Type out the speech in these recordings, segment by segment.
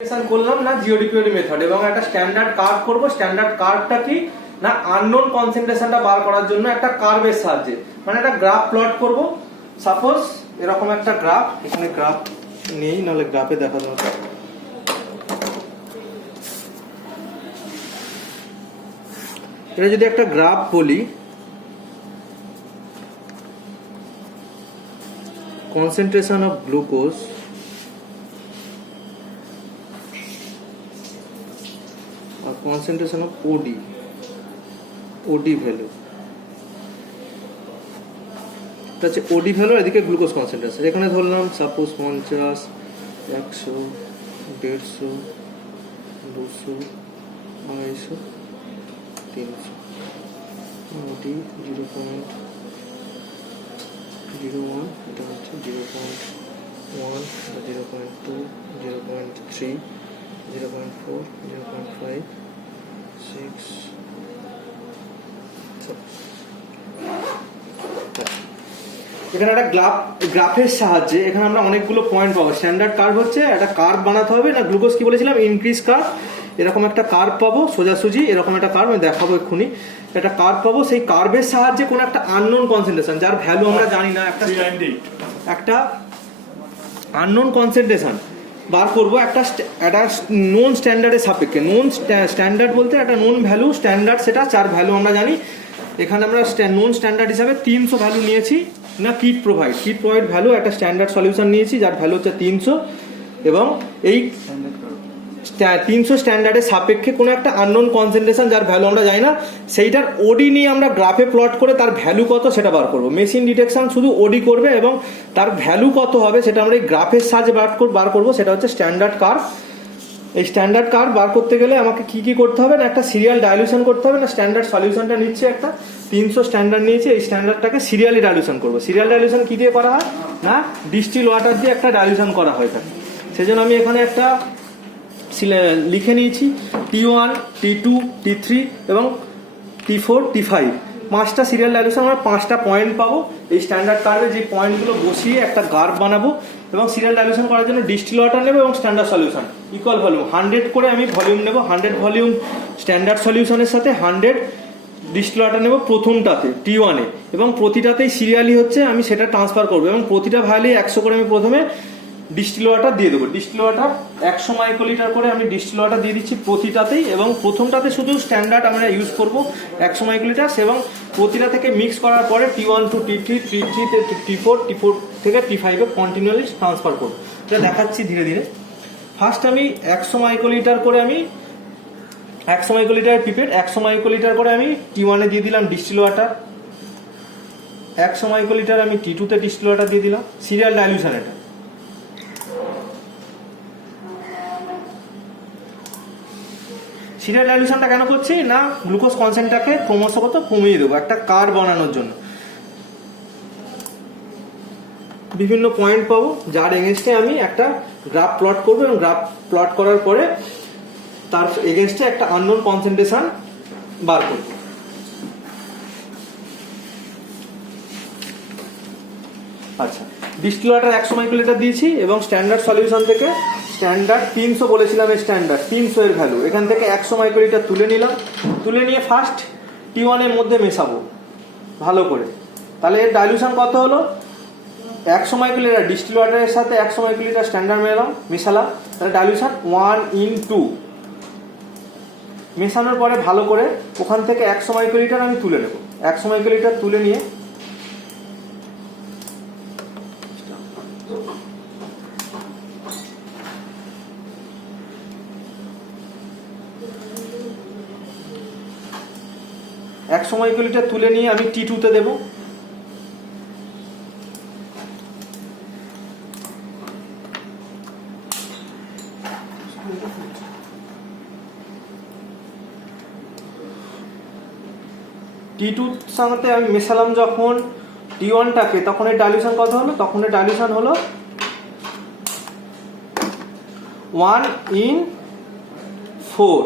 করলাম না জিওডিপিওডি মেথড এবং একটা স্ট্যান্ডার্ড কার্ভ করব। স্ট্যান্ডার্ড কার্ভটা কি না আননোন কনসেন্ট্রেশনটা বার করার জন্য একটা কার্ভের সাহায্যে মানে একটা গ্রাফ প্লট করব। সাপোজ এরকম একটা গ্রাফ, এখানে গ্রাফ নেই নাহলে গ্রাফে দেখা যাবে। এটা যদি একটা গ্রাফ বলি, concentration of glucose or concentration of OD value, এটা হচ্ছে OD ভ্যালু আর এদিকে গ্লুকোজ কনসেন্ট্রেশন। এখানে ধরলাম সাপোজ 50, 100, 150, 200, 250, 300, OD 0.01, এটা হচ্ছে 0.1, 0.2, 0.3, 0.4, 0.5, 6, এখানে একটা গ্রাফের সাহায্যে এখানে আমরা অনেকগুলো পয়েন্ট পাবো। স্ট্যান্ডার্ড কার্ভ হচ্ছে একটা কার্ভ বানাতে হবে না, গ্লুকোজ কি বলেছিলাম ইনক্রিজ কার্ভ, এরকম একটা কার্ভ পাবো সোজাসুজি, এরকম একটা কার্ভ আমি দেখাবো এক্ষুনি। একটা কার্ভ পাবো, সেই কার্ভের সাহায্যে কোনো একটা আননোন কনসেন্ট্রেশন যার ভ্যালু আমরা জানি না, একটা আননোন কনসেন্ট্রেশন বার করবো একটা নোন স্ট্যান্ডার্ডের সাপেক্ষে। নোন স্ট্যান্ডার্ড বলতে একটা নোন ভ্যালু, স্ট্যান্ডার্ড সেটা যার ভ্যালু আমরা জানি। এখানে আমরা নোন স্ট্যান্ডার্ড হিসাবে 300 ভ্যালু নিয়েছি না, কিট প্রোভাইড ভ্যালু একটা স্ট্যান্ডার্ড সলিউশন নিয়েছি যার ভ্যালু হচ্ছে 300 এবং এই 300 স্ট্যান্ডার্ডের সাপেক্ষে কোনো একটা আননোন কনসেন্ট্রেশন যার ভ্যালু আমরা জানি না, সেইটার ওডি নিয়ে আমরা গ্রাফে প্লট করে তার ভ্যালু কত সেটা বার করবো। মেশিন ডিটেকশন শুধু ওডি করবে এবং তার ভ্যালু কত হবে সেটা আমরা এই গ্রাফের সাহায্যে বার করবো, সেটা হচ্ছে স্ট্যান্ডার্ড কার্ভ। এই স্ট্যান্ডার্ড কার্ভ বার করতে গেলে আমাকে কি করতে হবে না, একটা সিরিয়াল ডাইলিউশন করতে হবে না। স্ট্যান্ডার্ড সলিউশনটা নিচ্ছে একটা 300 স্ট্যান্ডার্ড নিয়েছে, এই স্ট্যান্ডার্ডটাকে সিরিয়ালি ডাইলিউশন করবো। সিরিয়াল ডাইলিউশন কি দিয়ে করা হয় না, ডিস্টিল ওয়াটার দিয়ে একটা ডাইলিউশন করা হয়ে থাকে। সেজন্য আমি এখানে একটা লিখে নিয়েছি T1, T2, T3 এবং T4, T5, 5টা সিরিয়াল ডাইলিউশন। আমরা 5টা পয়েন্ট পাবো। এই স্ট্যান্ডার্ড কার্ভে যে পয়েন্টগুলো বসিয়ে একটা গার্ভ বানাবো এবং সিরিয়াল ডাইলিউশন করার জন্য ডিস্টিল ওয়াটার নেবো এবং স্ট্যান্ডার্ড সলিউশন ইকুয়াল ভলিউম 100 করে আমি ভলিউম নেবো। 100 ভলিউম স্ট্যান্ডার্ড সলিউশনের সাথে 100 ডিস্টিল ওয়াটার নেবো প্রথমটাতে T1 এবং প্রতিটাতেই সিরিয়ালি হচ্ছে আমি সেটা ট্রান্সফার করবো এবং প্রতিটা ভ্যালু 100 করে আমি প্রথমে ডিস্টিল ওয়াটার দিয়ে দেবো। ডিস্টিল ওয়াটার 100 মাইক্রোলিটার করে আমি ডিস্টিল ওয়াটার দিয়ে দিচ্ছি প্রতিটাতেই এবং প্রথমটাতে শুধু স্ট্যান্ডার্ড আমরা ইউজ করব 100 মাইক্রোলিটার এবং প্রতিটা থেকে মিক্স করার পরে T1 টু T3, T3 থেকে T4, T4 থেকে T5 এ কন্টিনিউয়ালি ট্রান্সফার করবো। এটা দেখাচ্ছি ধীরে ধীরে। ফার্স্ট আমি 100 মাইক্রোলিটার করে আমি 100 মাইক্রোলিটার পিপেট 100 মাইক্রোলিটার করে আমি T1 এ দিয়ে দিলাম ডিস্টিল ওয়াটার, 100 মাইক্রোলিটার আমি T2 তে ডিস্টিল ওয়াটার দিয়ে দিলাম। সিরিয়াল ডাইলিউশন এটা। সিরিয়াল ডাইলিউশনটা কেন করছি না, গ্লুকোজ কনসেন্ট্রেশনটাকে ক্রমশগত কমিয়ে দেবো একটা কার্ভ বানানোর জন্য। বিভিন্ন পয়েন্ট পাবো যার এগেনস্টে আমি একটা গ্রাফ প্লট করবো এবং গ্রাফ প্লট করার পরে তার এগেনস্টে একটা আননোন কনসেন্ট্রেশন বার করব। আচ্ছা, ডিস্টিল ওয়াটার 100 মাইক্রোলিটার দিয়েছি এবং স্ট্যান্ডার্ড সলিউশন থেকে স্ট্যান্ডার্ড 300 বলেছিলাম, এই স্ট্যান্ডার্ড 300 এর ভ্যালু এখান থেকে 100 মাইক্রোলিটার তুলে নিলাম। তুলে নিয়ে ফার্স্ট T1 এর মধ্যে মেশাবো ভালো করে। তাহলে এর ডাইলিউশন কত হলো, 100 মাইক্রোলিটার ডিস্টিল ওয়াটারের সাথে 100 মাইক্রোলিটার স্ট্যান্ডার্ড মেশালাম, তাহলে ডাইলিউশন 1:2। মেশানোর পরে ভালো করে ওখান থেকে 100 মাইক্রোলিটার আমি তুলে নেব। 100 মাইক্রোলিটার তুলে নিয়ে আমি T2 তে দেবো। T2 সাথে আমি মেশালাম যখন T1টাকে, তখন এর ডাইলিউশন কত হলো, তখন এর ডাইলিউশন হলো 1:4।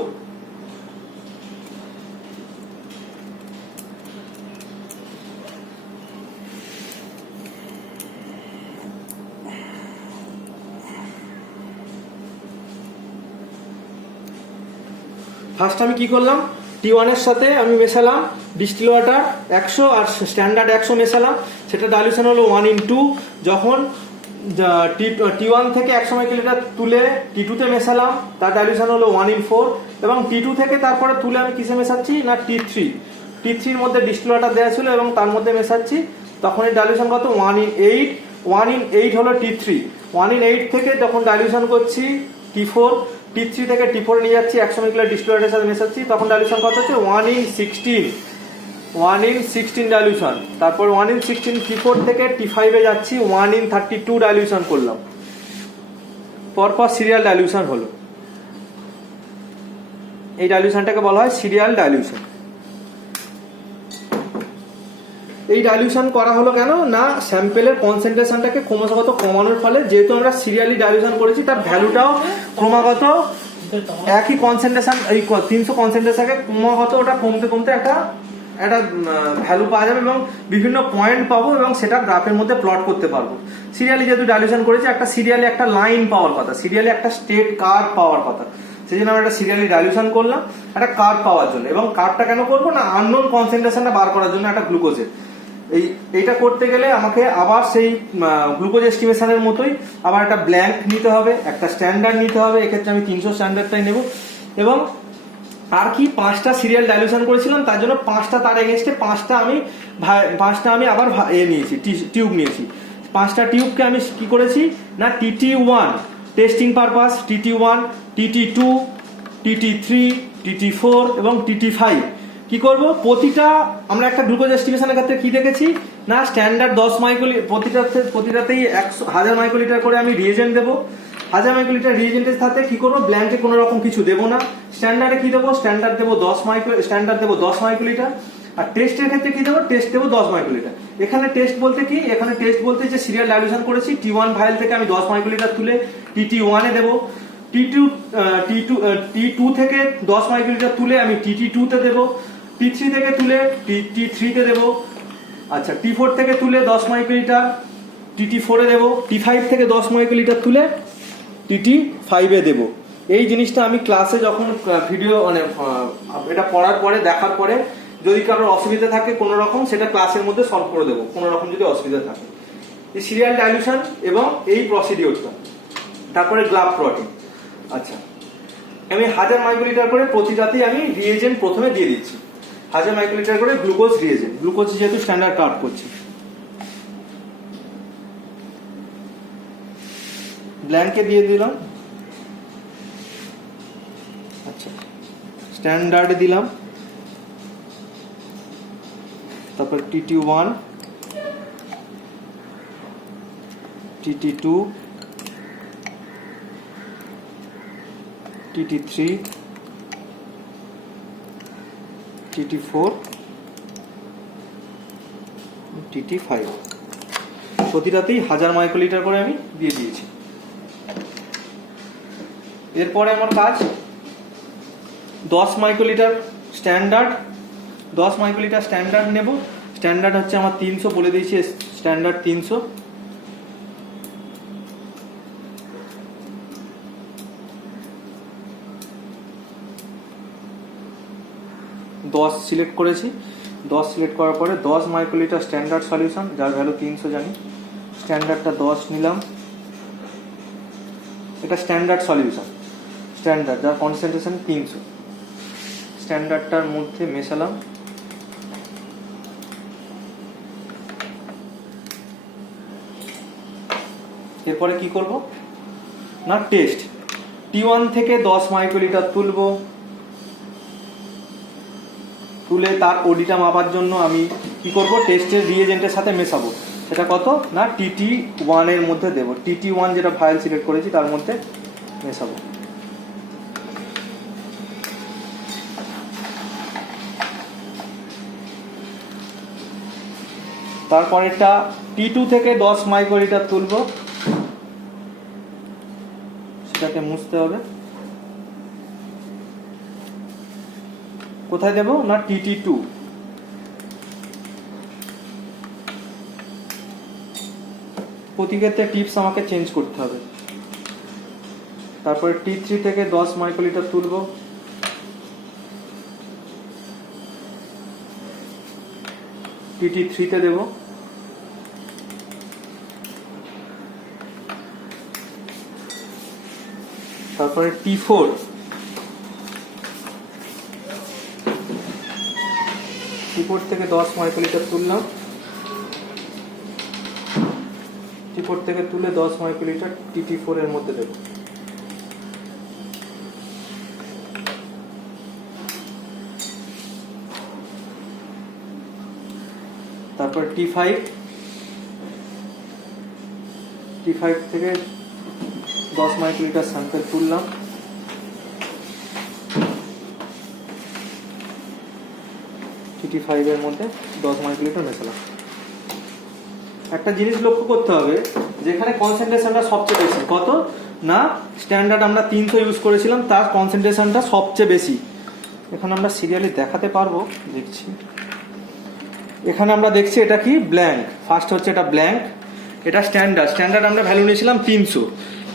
ফার্স্ট আমি কি করলাম, T1 এর সাথে আমি মেশালাম ডিস্টিল ওয়াটার 100 আর স্ট্যান্ডার্ড 100 মেশালাম, সেটা ডাইলিউশন হলো 1:2। যখন T1 থেকে 100 মাইক্রোলিটার তুলে T2 তে মেশালাম, তার ডাইলিউশন হলো 1:4। এবং T2 থেকে তারপরে তুলে আমি কিসে মেশাচ্ছি না T3 মধ্যে ডিস্টিল ওয়াটার দেওয়া ছিল এবং তার মধ্যে মেশাচ্ছি, তখন এই ডাইলিউশন কত 1:8। 1:8 হলো T3। 1:8 থেকে যখন ডাইলিউশন করছি T4, T3 থেকে T4 নিয়ে যাচ্ছি 100 মাইক্রোলিটার ডিস্টিল ওয়াটারের সাথে মেশাচ্ছি, তখন ডাইলিউশন কত হচ্ছে 1:16। 1:16 ডাইলিউশন। তারপর 1:16 T4 থেকে T5 এ যাচ্ছি, 1:32 ডাইলিউশন করলাম। পরপর সিরিয়াল ডাইলিউশন হলো, এই ডাইলিউশনটাকে বলা হয় সিরিয়াল ডাইলিউশন। এই ডাইলিউশন করা হলো কেন না, স্যাম্পেলের কনসেন্ট্রেশনটাকে ক্রমাগত কমানোর ফলে, যেহেতু আমরা সিরিয়ালি ডাইলিউশন করেছি তার ভ্যালুটাও ক্রমাগত একই কনসেন্ট্রেশন, এই 300 কনসেন্ট্রেশনকে ক্রমাগত ওটা কমতে কমতে একটা ভ্যালু পাওয়া যাবে এবং বিভিন্ন পয়েন্ট পাবো এবং সেটা গ্রাফের মধ্যে প্লট করতে পারবো। সিরিয়ালি যেহেতু ডাইলিউশন করেছি, একটা সিরিয়ালি একটা লাইন পাওয়ার কথা, সিরিয়ালি একটা স্টেট কার্ভ পাওয়ার কথা, সেই জন্য আমরা একটা সিরিয়ালি ডাইলিউশন করলাম একটা কার্ভ পাওয়ার জন্য। এবং কার্ভটা কেন করবো না, আননোন কনসেন্ট্রেশনটা বার করার জন্য একটা গ্লুকোজের। এইটা করতে গেলে আমাকে আবার সেই গ্লুকোজ এস্টিমেশনের মতোই আবার একটা ব্ল্যাঙ্ক নিতে হবে, একটা স্ট্যান্ডার্ড নিতে হবে। এক্ষেত্রে আমি 300 স্ট্যান্ডার্ডটাই নেব। এবং আর কি 5টা সিরিয়াল ডাইলিউশন করেছিলাম, তার জন্য 5টা তার এগেনস্টে 5টা আমি আবার নিয়েছি, টিউব নিয়েছি। 5টা টিউবকে আমি কি করেছি না TT1 testing purpose, TT1, TT2, TT3, TT4 এবং TT5 কি করব, প্রতিটা আমরা একটা গ্লুকোজ এস্টিমেশনের ক্ষেত্রে কি দেখেছি না স্ট্যান্ডার্ড 10 মাইক্রোলিটার, প্রতিটাতেই 1000 মাইক্রোলিটার করে আমি রিয়েজেন্ট দেবো। 1000 মাইক্রোলিটার রিয়েজেন্টের সাথে কি করবো, ব্ল্যাঙ্কে কোনো রকম কিছু দেবো না। স্ট্যান্ডার্ডে কি দেবো, স্ট্যান্ডার্ড দেবো 10 মাইক্রোলিটার। আর টেস্টের ক্ষেত্রে কি দেবো, টেস্ট দেবো 10 মাইক্রোলিটার। এখানে টেস্ট বলতে কি, এখানে টেস্ট বলতে যে সিরিয়াল ডাইলিউশন করেছি T1 ভাইল থেকে আমি 10 মাইক্রোলিটার তুলে TT1 এ দেবো, T2 থেকে 10 মাইক্রোলিটার তুলে আমি TT2 তে দেবো, T3 থেকে তুলে T3 তে দেবো। আচ্ছা, T4 থেকে তুলে 10 মাইক্রোলিটার TT4 এ দেবো, T5 থেকে 10 মাইক্রোলিটার তুলে TT5 এ দেবো। এই জিনিসটা আমি ক্লাসে যখন ভিডিও মানে এটা পড়ার পরে দেখার পরে যদি কারোর অসুবিধা থাকে কোনো রকম, সেটা ক্লাসের মধ্যে সলভ করে দেবো কোনো রকম যদি অসুবিধা থাকে। এই সিরিয়াল ডাইলিউশন এবং এই প্রসিডিওরটা। তারপরে গ্লাভ প্রোটিন। আচ্ছা, আমি 1000 মাইক্রোলিটার করে প্রতিটাতেই আমি রিয়েজেন্ট প্রথমে দিয়ে দিচ্ছি, 1000 মাইক্রোলিটার করে গ্লুকোজ রিয়েজেন্ট, গ্লুকোজ যেহেতু স্ট্যান্ডার্ড কার্ভ করছি। ব্ল্যাঙ্কে দিয়ে দিলাম, আচ্ছা স্ট্যান্ডার্ডে দিলাম, তারপর TT1, TT2, TT3, TT4, TT5 প্রতিটাতেই 1000 microlitre করে আমি দিয়ে দিয়েছি। এরপরে আমার কাজ 10 মাইক্রোলিটার স্ট্যান্ডার্ড, 10 মাইক্রোলিটার স্ট্যান্ডার্ড নেব। স্ট্যান্ডার্ড হচ্ছে আমার 300 বলে দিয়েছি, স্ট্যান্ডার্ড 300। দশ সিলেক্ট করেছি, 10 সিলেক্ট করার পরে 10 মাইক্রোলিটার স্ট্যান্ডার্ড সলিউশন, যার ভ্যালু 300 জানি, স্ট্যান্ডার্ডটা 10 নিলাম। এটা স্ট্যান্ডার্ড সলিউশন, স্ট্যান্ডার্ড যার কনসেন্ট্রেশন 300, স্ট্যান্ডার্ডটার মধ্যে মেশালাম। এরপরে কি করব না টেস্ট, T1 থেকে 10 মাইক্রোলিটার তুলবো, তুলে তার ওডিটা মাপার জন্য আমি কি করব, টেস্টের রিয়েজেন্টের সাথে মেশাবো। সেটা কত না TT1 এর মধ্যে দেব, TT1 যেটা ভাইল সিলেক্ট করেছি তার মধ্যে মেশাবো। তারপরেরটা T2 থেকে 10 মাইক্রোলিটার তুলবো, সেটাকে মুছতে হবে। কোথায় দেব না TT2, প্রতি ক্ষেত্রে টিপস আমাকে চেঞ্জ করতে হবে। তারপরে T3 থেকে 10 মাইক্রোলিটার তুলবো, TT3 তে দেব, তারপরে T4, T4 থেকে 10 মাইক্রোলিটার তুললাম, T4 থেকে তুলে 10 মাইক্রোলিটার TT4 এর মধ্যে দেব। তারপর T5 থেকে 10 মাইক্রোলিটার স্যাম্পল তুললাম, TT5 এর মধ্যে 10 মাইক্রোলিটার মেশালাম। একটা জিনিস লক্ষ্য করতে হবে, যেখানে কনসেন্ট্রেশনটা সবচেয়ে বেশি, কত না স্ট্যান্ডার্ড আমরা 300 ইউজ করেছিলাম, তার কনসেন্ট্রেশনটা সবচেয়ে বেশি। এখানে আমরা সিরিয়ালি দেখাতে পারবো, দেখছি এখানে আমরা দেখছি এটা কি ব্ল্যাঙ্ক, ফার্স্ট হচ্ছে এটা ব্ল্যাঙ্ক, এটা স্ট্যান্ডার্ড আমরা ভ্যালু নিয়েছিলাম 300,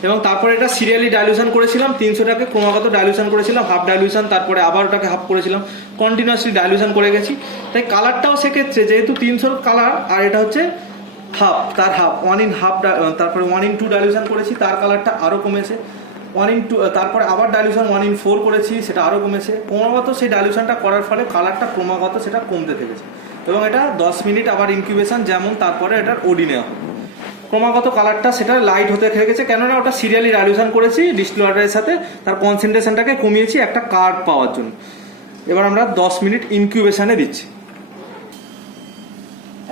এবং তারপরে এটা সিরিয়ালি ডাইলিউশন করেছিলাম, 300টাকে ক্রমাগত ডাইলিউশন করেছিলাম, হাফ ডাইলিউশন, তারপরে আবার ওটাকে হাফ করেছিলাম, কন্টিনিউয়াসলি ডাইলিউশন করে গেছি। তাই কালারটাও সেক্ষেত্রে যেহেতু 300 কালার আর এটা হচ্ছে হাফ, তার হাফ 1/2, তারপরে 1/2 ডাইলিউশন করেছি, তার কালারটা আরও কমেছে, 1/2, তারপরে আবার ডাইলিউশন 1/4 করেছি, সেটা আরও কমেছে। ক্রমাগত সেই ডাইলিউশনটা করার ফলে কালারটা ক্রমাগত সেটা কমতে থেকেছে, এবং এটা 10 মিনিট আবার ইনকিউবেশন, যেমন তারপরে এটার ওডি নেওয়া হবে, ক্রমাগত কালারটা সেটা লাইট হতে থেকেছে, কেননা ওটা সিরিয়ালি ডাইলিউশন করেছি ডিস্টিল ওয়াটারের সাথে, তার কনসেন্ট্রেশনটাকে কমিয়েছি একটা কার্ভ পাওয়ার জন্য। এবার আমরা 10 মিনিট ইনকিউবেশনে দিচ্ছি।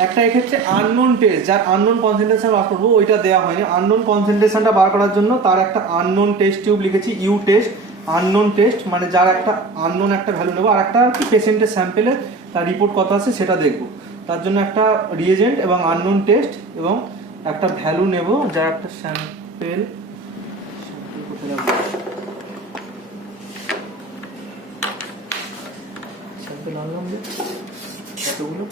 একটা এক্ষেত্রে আননোন টেস্ট, যার আননোন কনসেন্ট্রেশন বার করবো, ওইটা দেওয়া হয়নি। আননোন কনসেন্ট্রেশনটা বার করার জন্য তার একটা আননোন টেস্ট টিউব লিখেছি, ইউ টেস্ট, আননোন টেস্ট, মানে যার একটা আননোন একটা ভ্যালু নেবো, আর একটা পেশেন্টের স্যাম্পেলে তার রিপোর্ট কত আছে সেটা দেখবো। তার জন্য একটা রিয়েজেন্ট এবং আননোন টেস্ট এবং একটা ভ্যালু নেব, যার একটা স্যাম্পেল কোথায় লাগবে, স্যাম্পেল আনলাম কতগুলো,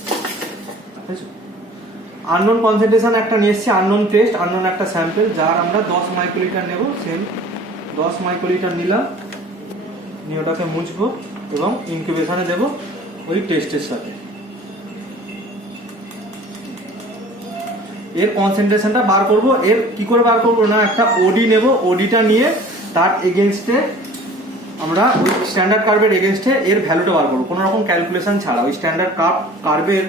আননোন কনসেন্ট্রেশন একটা নিয়ে এসেছি, আননোন টেস্ট, আননোন একটা স্যাম্পেল, যার আমরা 10 মাইক্রোলিটার নেব। সেম 10 মাইক্রোলিটার নিলাম, নিয়ে ওটাকে মুছবো এবং ইনকিউবেশনে দেব ওই টেস্টের সাথে। এর কনসেন্ট্রেশনটা বার করব। এর কি করে বার করবো না, একটা ওডি নেব, ওডিটা নিয়ে তার এগেনস্টে আমরা ওই স্ট্যান্ডার্ড কার্ভের এগেনস্টে এর ভ্যালুটা বার করবো, কোনো রকম ক্যালকুলেশন ছাড়া, ওই স্ট্যান্ডার্ড কার্ভের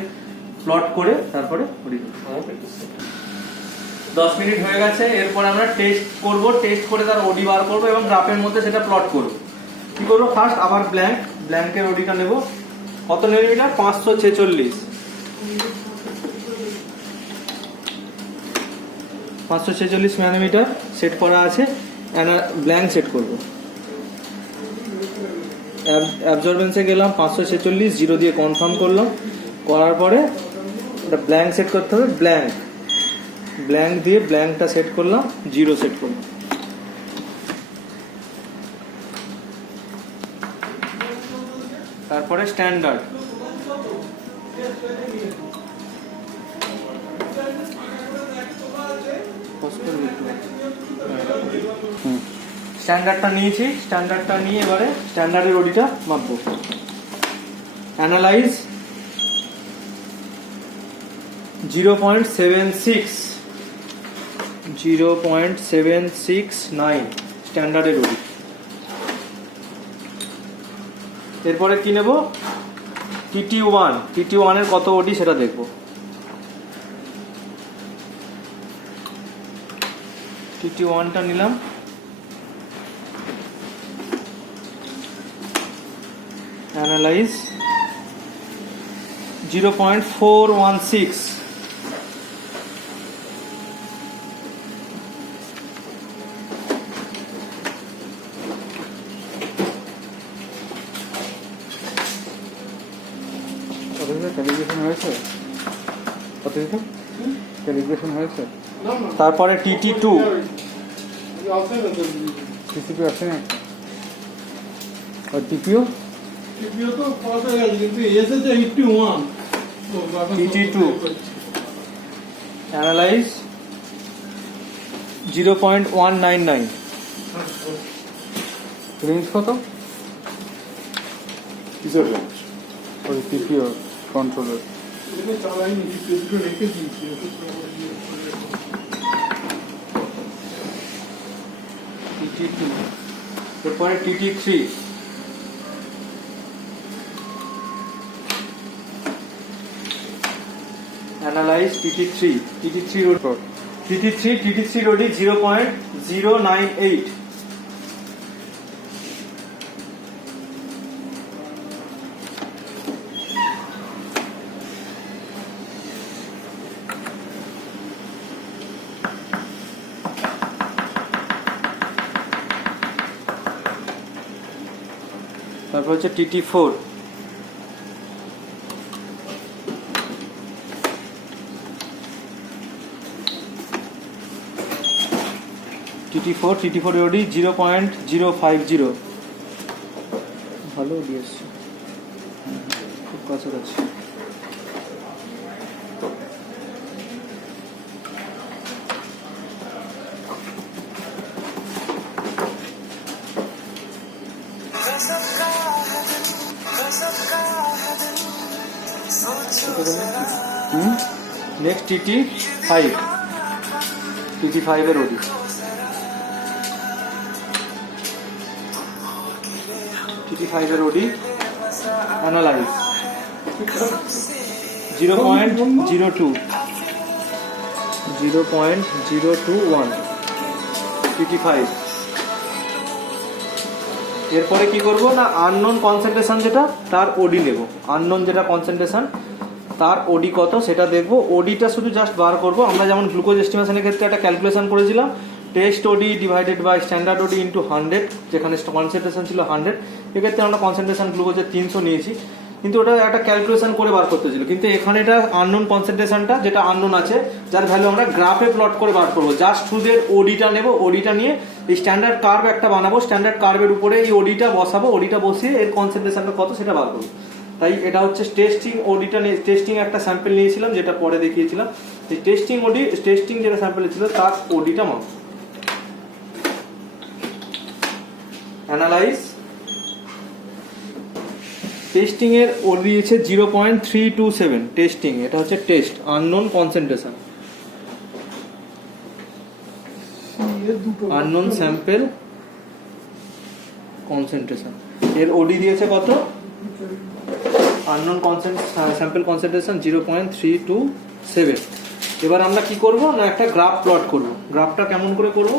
প্লট করে তারপরে ওডি 10 মিনিট হয়ে গেছে। এরপর আমরা টেস্ট করব, টেস্ট করে তার ওডি বার করবো এবং গ্রাফের মধ্যে সেটা প্লট করব। কি করবো, ফার্স্ট আবার ব্ল্যাঙ্কের ওডিটা নেব, কত মিলিমিটার, 546, 546 মিলিমিটার সেট করা আছে, ব্ল্যাঙ্ক সেট করব। অ্যাবজর্বেন্সে গেলাম, 546, 0 দিয়ে কনফার্ম করলাম, করার পরে ওটা ব্ল্যাঙ্ক সেট করতে হবে, ব্ল্যাঙ্ক দিয়ে ব্ল্যাঙ্কটা সেট করলাম, 0 সেট করলাম। তারপরে স্ট্যান্ডার্ড, স্ট্যান্ডার্ডটা নিয়েছি, স্ট্যান্ডার্ডটা নিয়ে এবারে স্ট্যান্ডার্ডের ওডিটা মাপবো। অ্যানালাইজ 0.769 স্ট্যান্ডার্ডের ওডি। এরপরে কি নেব, TT1 এর কত ওডি সেটা দেখবো। TT1টা নিলাম, অ্যানালাইজ 0.416, ক্যালিব্রেশন হয়েছে, ক্যালিব্রেশন হয়েছে। তারপরে TT2, টিসিপি আছে না, আর টিপিও তো পাস হয়ে গেছে, কিন্তু এসেছে 81। TT2 অ্যানালাইজ 0.199, রেঞ্জ কত, কিসের রেঞ্জ? ওই টিপিও কন্ট্রোলার এগুলো চালাইনি, দুটো রেখে দিয়েছি। TT2 এরপরে TT3 অ্যানালাইজ TT3 রোডি 0.098 তারপর হচ্ছে TT4 ওডি 0.050 ভালো দিয়েছে, খুব কাছাকাছি। নেক্সট TT5 এর ওডি অ্যানালাইজ 0.021 TT5। এরপরে কি করব না, আননোন কনসেন্ট্রেশন যেটা তার ওডি নেব, আননোন যেটা কনসেন্ট্রেশন তার ওডি কত সেটা দেখব। ওডিটা শুধু জাস্ট বার করব। আমরা যেমন গ্লুকোজ এস্টিমেশনের ক্ষেত্রে একটা ক্যালকুলেশন করেছিলাম, test OD divided by standard OD into 100, যেখানে কনসেন্ট্রেশন ছিল 100। এক্ষেত্রে আমরা কনসেন্ট্রেশন গ্লুকোজের 300 নিয়েছি, কিন্তু ওটা একটা ক্যালকুলেশন করে বার করতে ছিল। কিন্তু এখানে এটা আননোন কনসেন্ট্রেশনটা যেটা আননোন আছে, যার ভ্যালু আমরা গ্রাফে প্লট করে বার করবো। জাস্ট শুধু ওডিটা নেব, ওডিটা নিয়ে এই স্ট্যান্ডার্ড কার্ভ একটা বানাবো, স্ট্যান্ডার্ড কার্ভের উপরে এই ওডিটা বসাবো, ওডিটা বসিয়ে এর কনসেন্ট্রেশনটা কত সেটা বার করবো। তাই এটা হচ্ছে টেস্টিং ওডিটা নিয়ে, টেস্টিং একটা স্যাম্পল নিয়েছিলাম যেটা পরে দেখিয়েছিলাম। এই টেস্টিং যেটা স্যাম্পল ছিল তার ওডিটা মাপ। অ্যানালাইজ টেস্টিং এর ওডি দিয়েছে 0.327 টেস্টিং, এটা হচ্ছে test unknown concentration, unknown sample concentration. এর ওডি দিয়েছে কত, আননোন স্যাম্পল কনসেন্ট্রেশন 0.327। এবার আমরা কি করব না, একটা গ্রাফ প্লট করব। গ্রাফটা কেমন করে করব,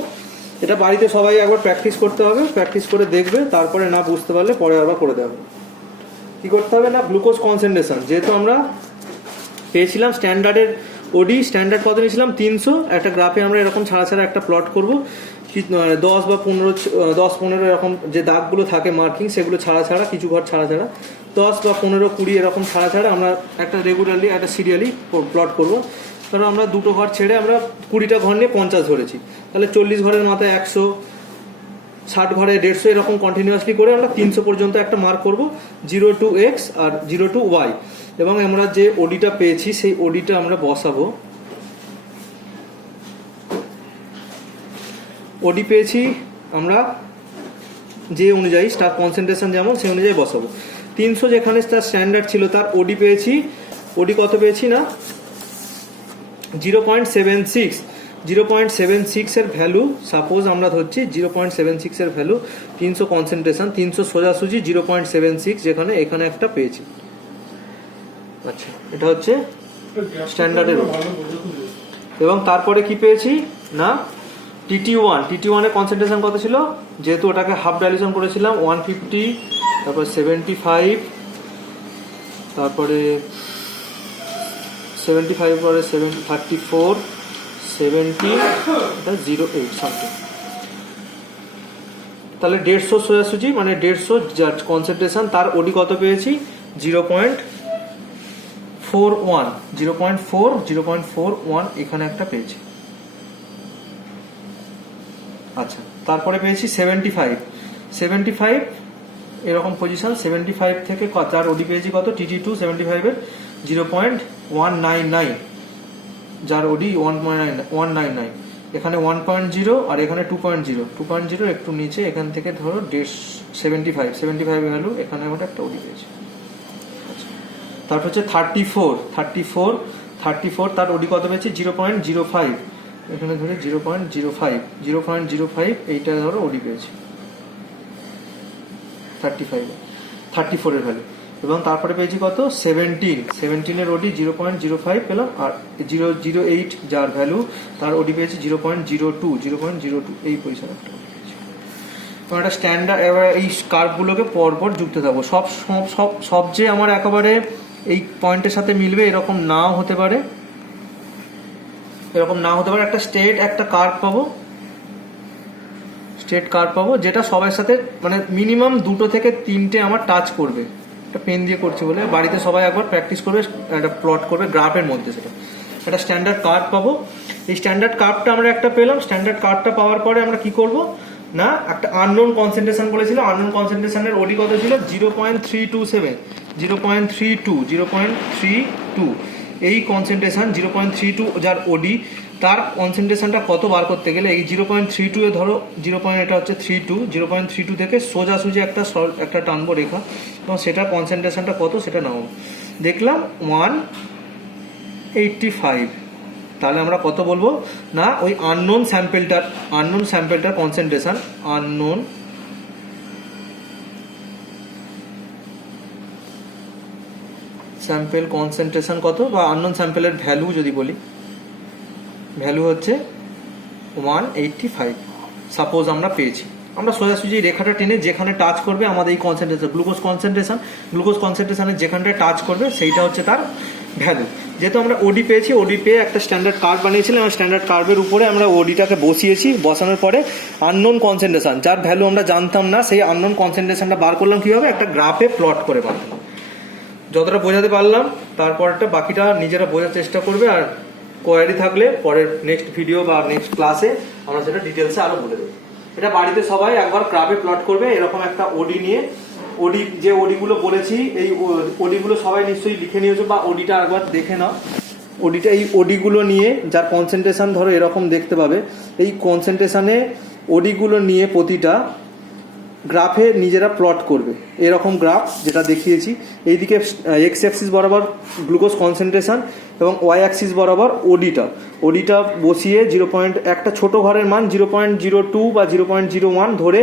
এটা বাড়িতে সবাই একবার প্র্যাকটিস করতে হবে, প্র্যাকটিস করে দেখবে, তারপরে না বুঝতে পারলে পরে আবার করে দেওয়া হবে। কি করতে হবে না, গ্লুকোজ কনসেন্ট্রেশন যেহেতু আমরা পেয়েছিলাম স্ট্যান্ডার্ডের ওডি, স্ট্যান্ডার্ড কত নিয়েছিলাম 300, একটা গ্রাফে আমরা এরকম ছাড়া একটা প্লট করব। 10 বা 15 এরকম যে দাগগুলো থাকে মার্কিং, সেগুলো ছাড়া কিছু ঘর ছাড়া 10 বা 15, 20 এরকম ছাড়া আমরা একটা রেগুলারলি একটা সিরিয়ালি প্লট করব। ধরো আমরা দুটো ঘর ছেড়ে আমরা 20টা ঘর নিয়ে 50 ধরেছি, তাহলে 40 ঘরের মাথায় 100, 60 ঘরে 150, এরকম কন্টিনিউয়াসলি করে আমরা 300 পর্যন্ত একটা মার্ক করব, 0 to x R 0 to y। এবং আমরা যে ওডিটা পেয়েছি সেই ওডিটা আমরা বসাবো। ওডি পেয়েছি আমরা যে অনুযায়ী স্টার কনসেন্ট্রেশন যেমন সেই অনুযায়ী বসাবো। 300 যেখানে তার স্ট্যান্ডার্ড ছিল তার ওডি পেয়েছি, ওডি কত পেয়েছি না 0.76 এর ভ্যালু, সাপোজ আমরা ধরছি 0.76 এর ভ্যালু, 300 কনসেন্ট্রেশন, 300 সোজাসুজি 0.76 যেখানে এখানে একটা পেয়েছি। আচ্ছা, এটা হচ্ছে স্ট্যান্ডার্ডের। এবং তারপরে কি পেয়েছি না TT1 এর কনসেন্ট্রেশন কত ছিল, যেহেতু ওটাকে হাফ ডাইলিউশন করেছিলাম 150, তারপর 75, তারপরে 75 পরে 34, 70, এটা 08 সামথিং। তাহলে 150 সোজাসুজি মানে 150 যার কনসেন্ট্রেশন, তার ওডি কত পেয়েছি 0.41 এখানে একটা পেয়েছি। আচ্ছা, তারপরে পেয়েছি 75 এরকম পজিশন। 75 থেকে তার ওডি পেয়েছি কত, TT2 75 এর 0.199, যার ওডি 199, এখানে 1.0 আর এখানে 2.0 একটু নিচে, এখান থেকে ধরো 75 ভ্যালু, এখানে আমরা একটা ওডি পেয়েছি। তারপর হচ্ছে 34 তার ওডি কত পেয়েছি 0.05, এখানে ধরে 0.05 এইটা ধরো ওডি পেয়েছি 34 এর ভ্যালু। এবং তারপরে পেয়েছি কত 17 এর ওডি 0.05 পেলাম, আর 008 যার ভ্যালু তার ওডি পেয়েছি 0.02 এই পজিশন একটা OD পেয়েছি। এবং একটা স্ট্যান্ডার্ড, এবার এই কার্ভগুলোকে পরপর যুক্ত থাকবো। সব যে আমার একেবারে এই পয়েন্টের সাথে মিলবে এরকম নাও হতে পারে, একটা স্ট্রেট একটা কার্ভ পাবো যেটা সবার সাথে মানে মিনিমাম 2 থেকে 3টে আমার টাচ করবে। একটা পেন দিয়ে করছি বলে বাড়িতে সবাই একবার প্র্যাকটিস করবে, একটা প্লট করবে গ্রাফের মধ্যে, সেটা একটা স্ট্যান্ডার্ড কার্ভ পাবো। এই স্ট্যান্ডার্ড কার্ভটা আমরা একটা পেলাম। স্ট্যান্ডার্ড কার্ভটা পাওয়ার পরে আমরা কি করব না, একটা আননোন কনসেন্ট্রেশন বলেছিল, আননোন কনসেন্ট্রেশনের ওডি কত ছিল 0.32 এই কনসেন্ট্রেশন 0.32 যার ওডি, তার কনসেন্ট্রেশনটা কত বার করতে গেলে এই 0.32 এ ধরো এটা হচ্ছে 0.32 থেকে সোজাসুজি একটা টানবো রেখা, এবং সেটার কনসেন্ট্রেশনটা কত সেটা নাও দেখলাম 185। তাহলে আমরা কত বলবো না, ওই আননোন স্যাম্পেলটার কনসেন্ট্রেশন, আননোন স্যাম্পেল কনসেন্ট্রেশন কত, বা আননোন স্যাম্পেলের ভ্যালু যদি বলি, ভ্যালু হচ্ছে 185 সাপোজ আমরা পেয়েছি। আমরা সোজাসুজি রেখাটা টেনে যেখানে টাচ করবে আমাদের এই কনসেন্ট্রেশন গ্লুকোজ কনসেন্ট্রেশনের যেখানটায় টাচ করবে সেইটা হচ্ছে তার ভ্যালু। যেহেতু আমরা ওডি পেয়েছি, ওডি পেয়ে একটা স্ট্যান্ডার্ড কার্ভ বানিয়েছিলাম, এবং স্ট্যান্ডার্ড কার্ভের উপরে আমরা ওডিটাকে বসানোর পরে আননোন কনসেন্ট্রেশন যার ভ্যালু আমরা জানতাম না, সেই আননোন কনসেন্ট্রেশনটা বার করলাম কীভাবে, একটা গ্রাফে প্লট করে বার করলাম। যতটা বোঝাতে পারলাম, তারপরটা বাকিটা নিজেরা বোঝার চেষ্টা করবে, আর কোয়ারি থাকলে পরের নেক্সট ভিডিও বা নেক্সট ক্লাসে আমরা সেটা ডিটেলসে আরো বলে দেবো। এটা বাড়িতে সবাই একবার গ্রাফে প্লট করবে, এরকম একটা ওডি নিয়ে। যে ওডিগুলো বলেছি এই ওডিগুলো সবাই নিশ্চয়ই লিখে নিয়েছো, বা ওডিটা একবার দেখে নাও। এই ওডিগুলো নিয়ে যার কনসেন্ট্রেশন ধরো এরকম দেখতে পাবে, এই কনসেন্ট্রেশনে ওডিগুলো নিয়ে প্রতিটা গ্রাফে নিজেরা প্লট করবে। এরকম গ্রাফ যেটা দেখিয়েছি, এইদিকে এক্স অ্যাক্সিস বরাবর গ্লুকোজ কনসেন্ট্রেশন এবং ওয়াই অ্যাক্সিস বরাবর ওডিটা বসিয়ে একটা ছোট ঘরের মান 0.02 বা 0.01 ধরে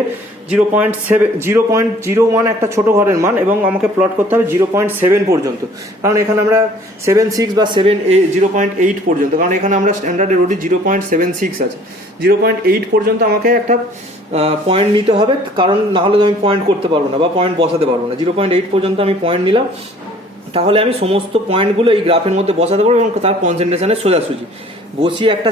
0.01 একটা ছোট ঘরের মান, এবং আমাকে প্লট করতে হবে 0.7 পর্যন্ত, কারণ এখানে আমরা 7.6 বা 0.8 পর্যন্ত, কারণ এখানে আমরা স্ট্যান্ডার্ডের ওডি 0.76 আছে। 0.8 পর্যন্ত আমাকে একটা পয়েন্ট নিতে হবে, কারণ না হলে তো আমি পয়েন্ট করতে পারবো না বা পয়েন্ট বসাতে পারবো না। 0.8 পর্যন্ত আমি পয়েন্ট নিলাম, তাহলে আমি সমস্ত পয়েন্টগুলো এই গ্রাফের মধ্যে বসাতে পারবো এবং তার কনসেন্ট্রেশনের সোজাসুজি বসিয়ে একটা